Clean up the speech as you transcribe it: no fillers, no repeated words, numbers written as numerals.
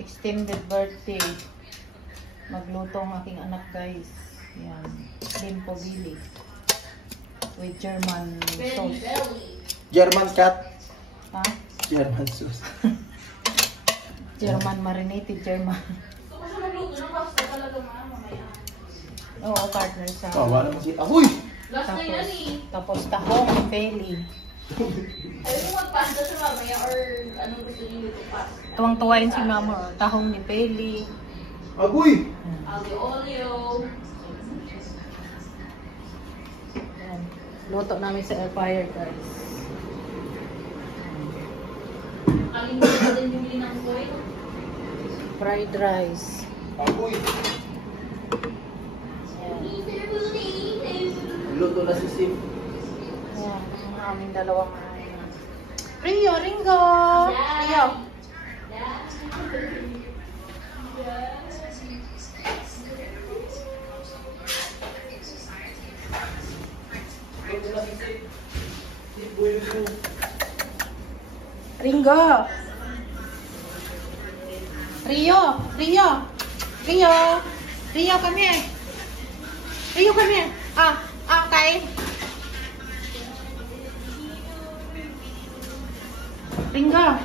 Extended birthday. Magluto ang aking anak, guys. Yan. Limpo Billy. With German sauce. German cat. Ha? German sauce. German marinated German. Oo, partner sa... Oh, wala mo kita. Huy! Tapos tahong peli. Ayaw mo magpasta sa mamaya or anong gusto niyo dito pasta? Tuwang-tuwain si mama. Tahong ni peli. Agoy! Olio. Yan. Luto namin sa air fryer, guys. Kalimutan din bumili ng foil. Fried rice. Agoy! Luto na si Sim. Yan. Ang aming dalawang Rio, Ringo! Rio! Ringo! Rio! Rio! Rio! Rio, come here! Rio, come here! Okay. Ringo!